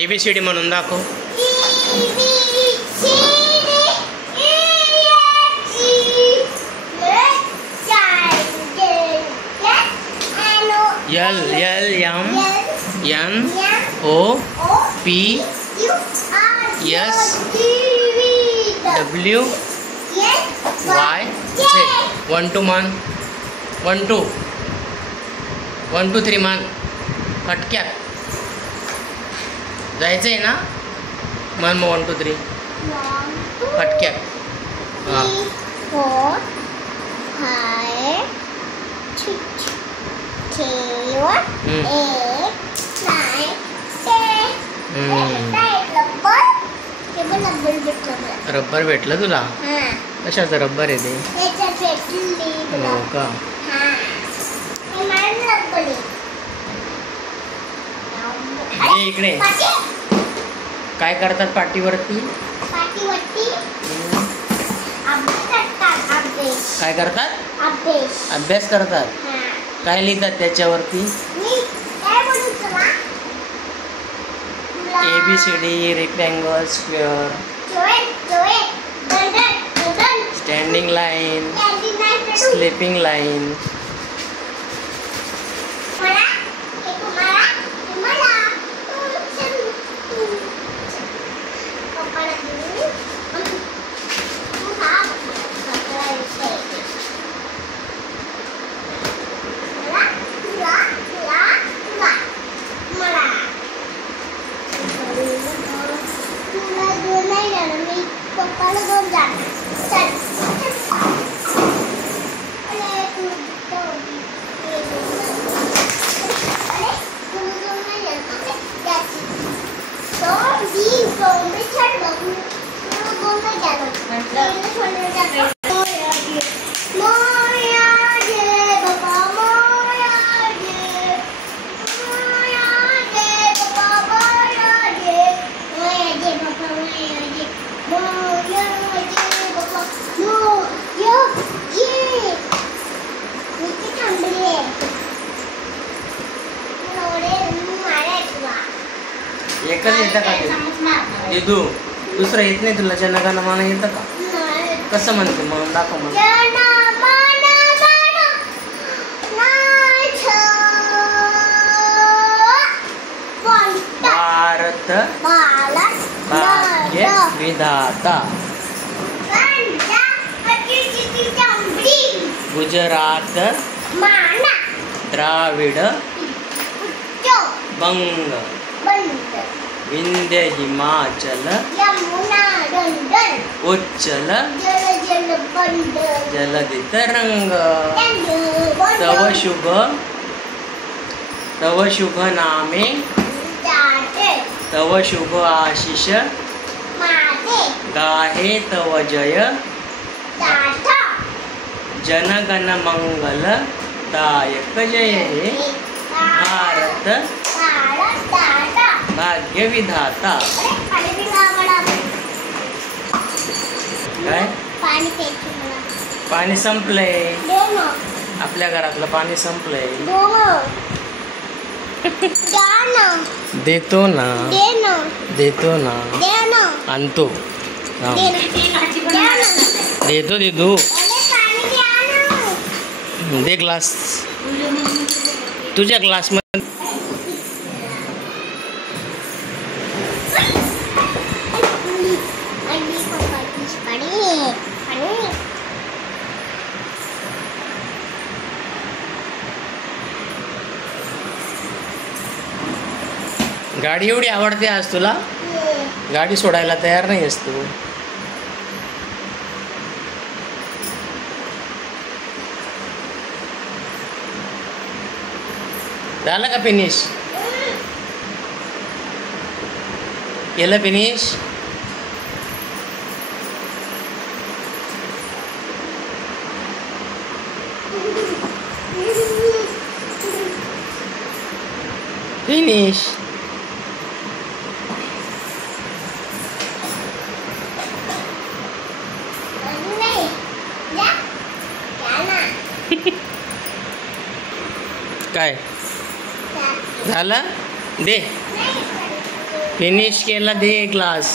ABCD म्हणून दाखव. L M N O P S W Y Z. 1 2 मान 1 2 1 2 3 मान फटक्यात जायचंय ना. मान मग 1 2 3 फटक्यात. 4 5 6 7 8 9 रब्बर भेटलं तुला. कशाचं रब्बर आहे ते. हो का. इकडे काय करतात पाटीवरती. काय करतात. अभ्यास करतात. काय लिहितात त्याच्यावरती. ABCD rectangle square standing line sleeping line. एकच येतं का ते तू दुसरं येत नाही तुला. जनगण मन येतं का. कसं म्हणते म्हणून दाखव मला. भारत भाग्य विधाता. गुजरात द्राविड बंग विंध्य हिमाचल उच्चल जलदित रंग. तव शुभ नामे तव शुभ आशीष गाहे तव जय जनगण मंगल दायक जय हे भारत भाग्य विधाता. काय पाणी संपलंय. आपल्या घरातलं पाणी संपलंय. देतो ना आणतो. देतो दे ग्लास. तुझ्या ग्लास मध्ये गाडी एवढी आवडते आज तुला. गाडी सोडायला तयार नाही आहेस तू. झालं का फिनिश. केलं फिनिश. फिनिश. काय झालं. दे फिनिश केला दे ग्लास.